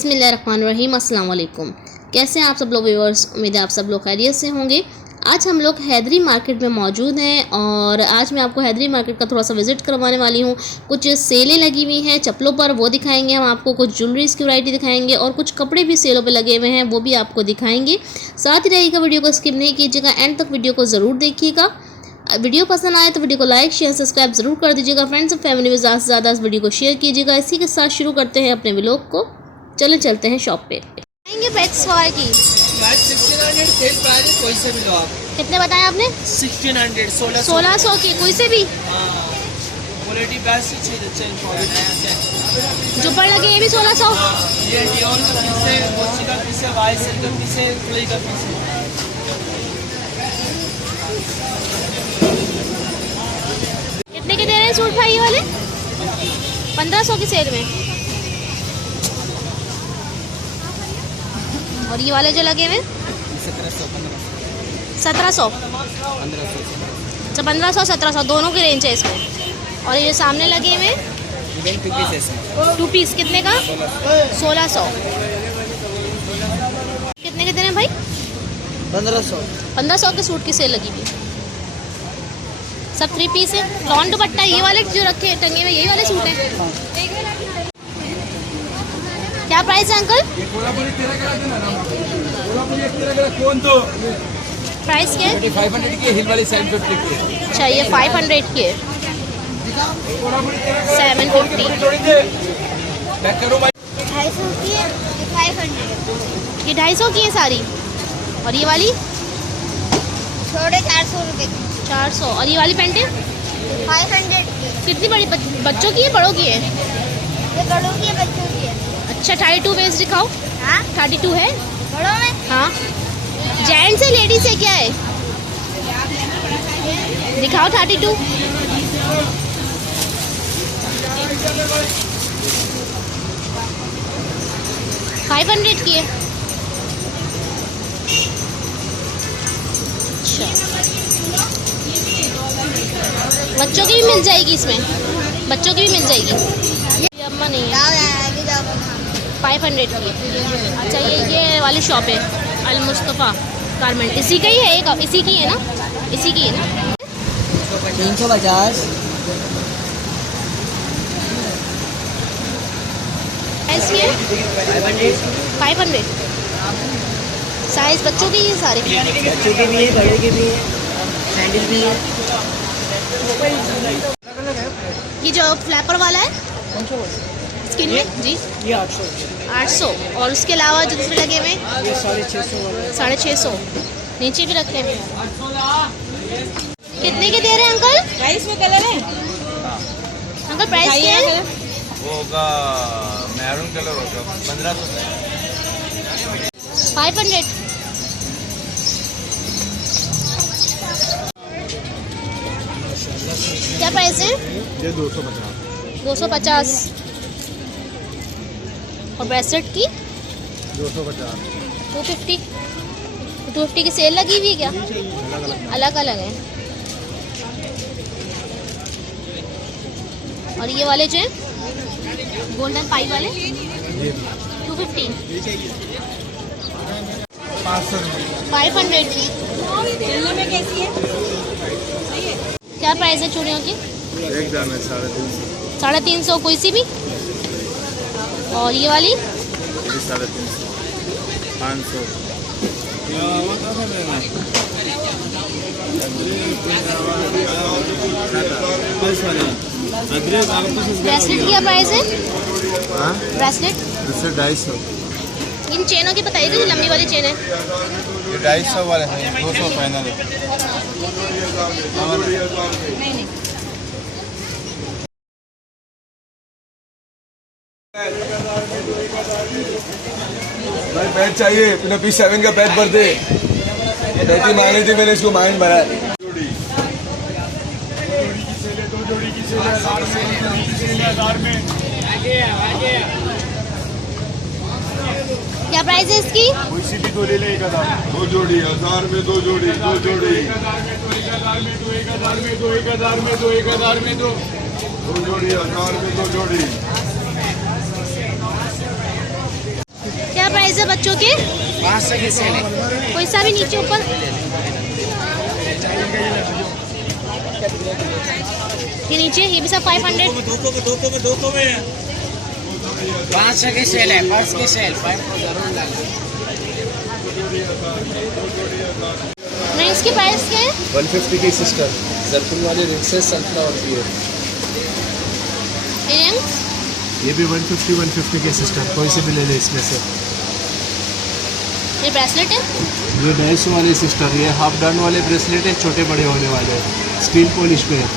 बिस्मिल्लाहिर्रहमानिर्रहीम। अस्सलाम वालेकुम। कैसे हैं आप सब लोग व्यूअर्स? उम्मीद है आप सब लोग खैरियत से होंगे। आज हम लोग हैदरी मार्केट में मौजूद हैं और आज मैं आपको हैदरी मार्केट का थोड़ा सा विज़िट करवाने वाली हूँ। कुछ सेलें लगी हुई हैं चप्पलों पर, वो दिखाएंगे हम आपको। कुछ ज्वेलरीज़ की वैरायटी दिखाएंगे और कुछ कपड़े भी सेलों पे लगे हुए हैं, वो भी आपको दिखाएंगे। साथ ही रहेगा, वीडियो को स्किप नहीं कीजिएगा, एंड तक वीडियो को ज़रूर देखिएगा। वीडियो पसंद आए तो वीडियो को लाइक शेयर सब्सक्राइब ज़रूर कर दीजिएगा। फ्रेंड्स और फैमिली में ज़्यादा से ज़्यादा इस वीडियो को शेयर कीजिएगा। इसी के साथ शुरू करते हैं अपने व्लॉग को। चलते हैं शॉप पे। पैक्स वार की 1600 सेल प्राइस है, कोई से भी लो आप। कितने बताया आपने? 1600 1600 की कोई से भी। क्वालिटी बेस्ट चीज अच्छा है। जो पड़ लगे ये भी 1600। ये डियोर का पीस है, मोची का पीस है, वाइट सिल्क का पीस है, क्ले का पीस है। कितने के दे रहे हैं सूट भाई ये वाले? 1500 की सेल में। और ये वाले जो लगे हुए 1700 अच्छा 1500 1700 दोनों की रेंज है इसमें। और ये सामने लगे हुए 2 पीस कितने का? 1600। कितने के दे रहे हैं भाई? 1500 के सूट की सेल लगी हुई। सब 3 पीस है। लॉन दुपट्टा ये वाले जो रखे टंगे हुए यही वाले सूट हैं। क्या प्राइस है अंकल? प्राइस क्या है? 500 की हिल वाली 750 की। अच्छा ये 500 की है। 750। 250 की है, 500। ये 250 की है सारी। और ये वाली छोड़े 400 रुपए की। 400। और ये वाली पैंटें 500 की। कितनी बड़ी? बच्चों की है बड़ों की है? ये बड़ों की है, बच्चों की है। अच्छा 32 वेस्ट दिखाओ। हाँ 32 है बड़ों में। हाँ। जेंट्स है लेडीज है क्या है? दिखाओ 32। $500 की है। अच्छा बच्चों की भी मिल जाएगी इसमें, बच्चों की भी मिल जाएगी। ये अम्मा नहीं है। 500 की। अच्छा ये वाली शॉप है अल मुस्तफ़ा गारमेंट, इसी का ही है एक, इसी की है ना? इसी की है ना? 350। ऐसी है 500। साइज बच्चों के ही है सारे? बच्चों के भी है, बड़े के भी है, सैंडल भी है। ये जो फ्लैपर वाला है स्किन में जी ये 800। 800। और उसके अलावा जो दूसरे लगे हुए ये 650 650। नीचे भी रखे हुए। कितने के दे रहे हैं अंकल? प्राइस में कलर है अंकल प्राइस क्या है? होगा मैरून कलर होगा 1500। 500। क्या प्राइस है? ये 250। 250। और ब्रेसलेट की 250। 250। 250 की सेल लगी हुई है क्या? अलग अलग है। और ये वाले जो हैं गोल्डन पाइप वाले 250। 500 की। में कैसी है? क्या प्राइस है चूड़ियों की? एक दाम है 350। 350 कोई सी भी। और ये वाली 350। 500। ब्रेसलेट की क्या प्राइस है? हाँ ब्रेसलेट इससे 250। इन चेनों की बताइएगा जो लंबी वाली चेन है। ये 250 वाले हैं, 200 फाइनल है। भाई बैच चाहिए, तूने P7 का बैच भर दे। बैठी मांगी थी मैंने, इसको माइंड भरा है। क्या प्राइस है इसकी? कोई सी भी 2 ले ले, 2 जोड़ी 1000 में 2 जोड़ी, 2 जोड़ी 1000 में 2, 1000 में 2, 1000 में 2, 1000 में 2, 1000 में 2, 2 जोड़ी 1000 में 2 जोड़ी। प्राइस है बच्चों के? 500 की सेल है। कोई सा भी नीचे ऊपर। ये नीचे ये भी सब 500। 500 की सेल है, पर्स की सेल। रिंग्स की प्राइस क्या है? 150 की सिस्टर, जरकुन वाली रिंग से सनफ्लावर की है। रिंग्स ये भी 150 के सिस्टर, कोई से भी ले ले इसमें से। ये ब्रेसलेट है। ये 250 वाली सिस्टर, ये हाफ डन वाले ब्रेसलेट है, छोटे बड़े होने वाले हैं, स्टील पॉलिश पे है।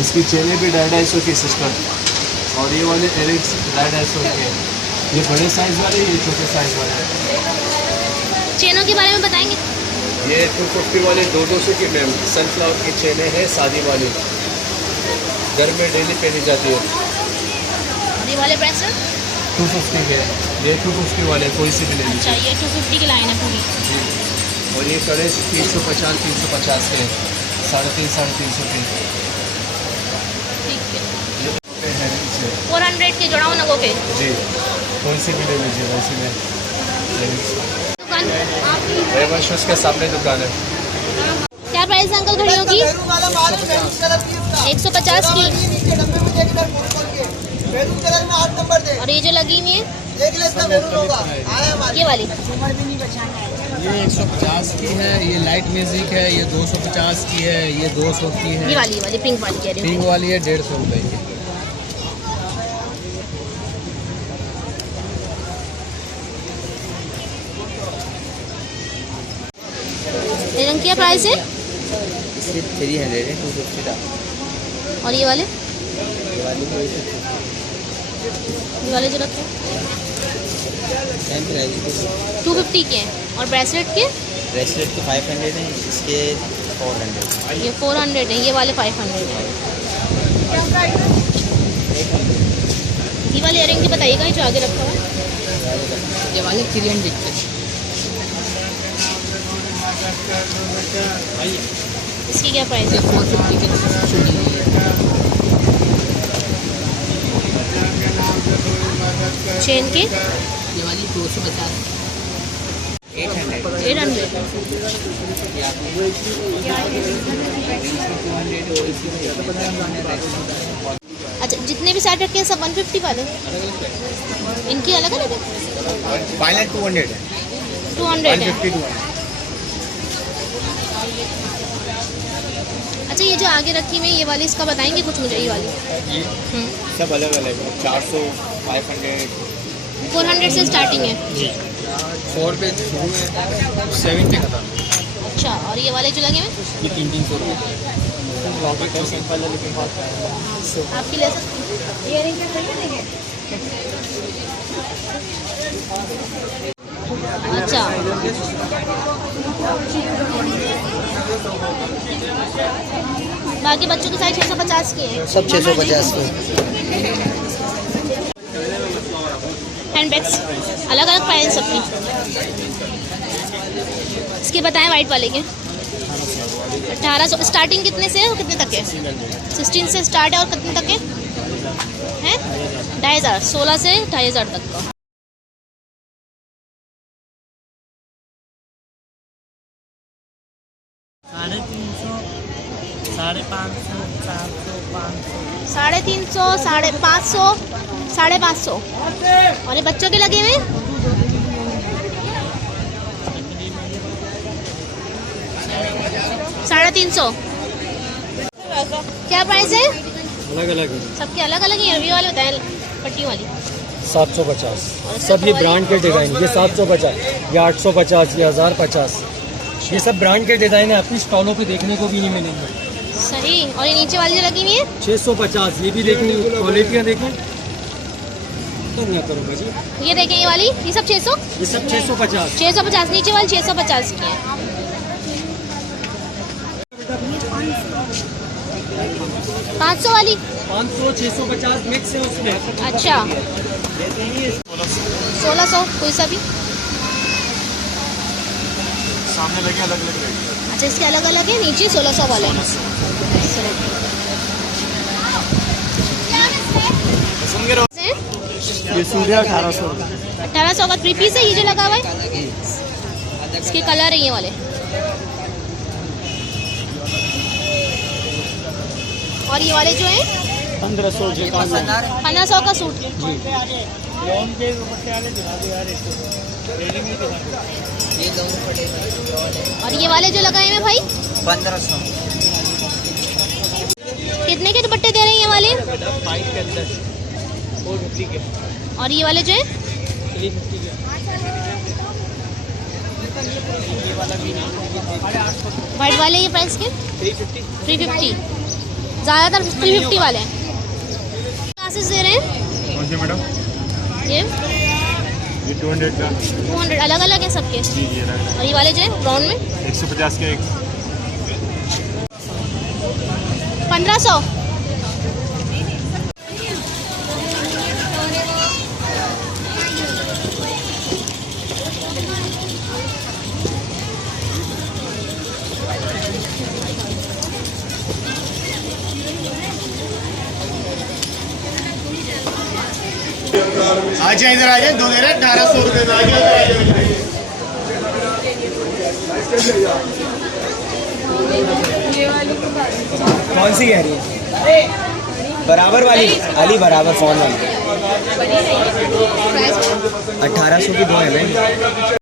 इसकी चेनें भी 250 की सिस्टर, और ये वाले इयररिंग्स 250 के हैं। ये बड़े साइज़ वाले, ये छोटे साइज़ वाले। चेनों के बारे में बताएंगे? ये 250 वाले 200 की मैम सनफ्लावर की चेनें हैं, शादी वाली, घर में डेली पहनी जाती है। ये वाले ब्रेसलेट 250 के, ये 250 वाले कोई से भी ले लीजिए। अच्छा, ये 250 की लाइन है पूरी। और ये कड़े 350 के, 350 के। ठीक है। 400 के जोड़ाओ नगों के। जी, कौन सी भी ले लीजिए वैसे में। दुकान रेवन शूज़ के सामने दुकान है। क्या प्राइस है अंकल घड़ियों की? 150 की। और ये जो लगी हुई है ये वाली? ये 150 की है, ये लाइट म्यूजिक है, ये 250 की है, ये 200 की है। ये वाली पिंक वाली कह रही हूँ। पिंक वाली है 150 रुपए की। ये रंग क्या प्राइस है? इसके 300 है, 250 का। और ये वाले? ये वाली ये वाले जो रखे हैं 250 के हैं। और ब्रेसलेट के? ब्रेसलेट के 500 है, इसके 400। ये 400 है, ये वाले 500 है। ये वाले इयरिंग के बताइएगा, ये जो आगे रखा हुआ है। ये वाले 300 के। इसकी क्या प्राइस है? 450 के छोटी है। चेन के? ये वाली 250। 800। 800। अच्छा, जितने भी सेट रखे हैं सब 150 वाले? इनकी अलग अलग है? फाइनल 200 है। 200 है। अच्छा, ये जो आगे रखी हुई है ये वाली, इसका बताएंगे कुछ मुझे? ये वाली सब अलग अलग है। 400, 500, 400 से स्टार्टिंग है। 4 पे 7 पे खत्म। अच्छा, और ये वाले जो लगे हैं ये 300 रुपये। सिंपल है लेकिन बहुत आपकी ले सकती हैं? अच्छा, बाकी बच्चों की साइज 650 की है। सब 650 के। हैंडबैग्स अलग अलग प्राइस सबकी। इसके बताएं वाइट वाले के? 1800। स्टार्टिंग कितने से है और कितने तक है? 16 से स्टार्ट है और कितने तक है? 2500। 16 से 2500 तक का। 350, 550, 550। और ये बच्चों के लगे हुए 350। क्या प्राइस है? अलग अलग है, सबके अलग अलग है। ये वाले बताएं, पट्टी वाली 750। और सब ये वाली? ब्रांड के डिज़ाइन, ये 750, ये 850, ये 1050। ये सब ब्रांड के डिज़ाइन है, अपनी स्टॉलों पे देखने को भी नहीं मिलेंगे। सही। और ये नीचे वाली जो लगी हुई है 650। ये भी देखें, क्वालिटियाँ देखें तो ना करो भाजी। ये देखें, ये वाली, ये सब 600। ये सब 650। 650 नीचे वाली 650 की है। 500 वाली 500, 650 मिक्स है उसमें। अच्छा 1600 कोई सा भी सामने लगे अलग अलग रेट। अच्छा, इसके अलग अलग है। नीचे 1600 वाले हैं। ये सूट है 1800। 1800 का 3 पीस है ये जो लगा हुआ है। इसके कलर है ये वाले। और ये वाले जो हैं 1500 का सूट। और ये वाले जो लगाए हैं भाई 1500। कितने के दुपट्टे दे रहे हैं ये वाले? और ये वाले जो है 350 के। वाइट वाले ये प्राइस के 350। ज़्यादातर 350 वाले हैं। क्लासेस दे रहे हैं कौन से मैडम? ये 200 का। 200 अलग अलग है सबके। जी जी और ये वाले जो है ब्राउन में 150 के एक। 1500। आ जाए इधर आ जाए, दो दे रहे 1800 रुपये में। आ जाए। कौन सी कह रही है? बराबर वाली अली, बराबर फोन वाली 1800 की 2 है ना।